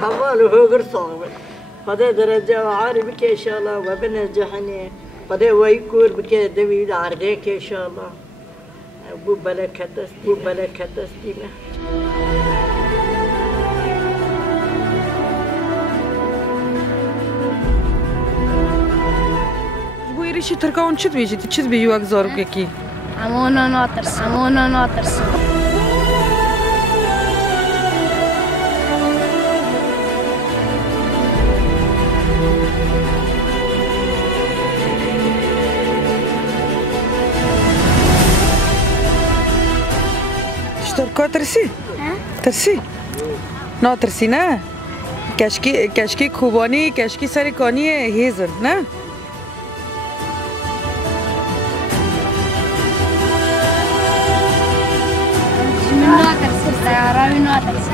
حواله هو صعب هذا درجة عاري بك إن شاء الله وبنجحني هذا ويكون بك دوي عردك إن شاء الله بو بلكة تسليمة بو يريشي تركون شد بيجي تشد بيجوا أكزارك كي عمونا ناطرس تركوا ترسي ترسي نا ترسي نا کشکی خوبانی کشکی سرکانی هیزن نه ناترس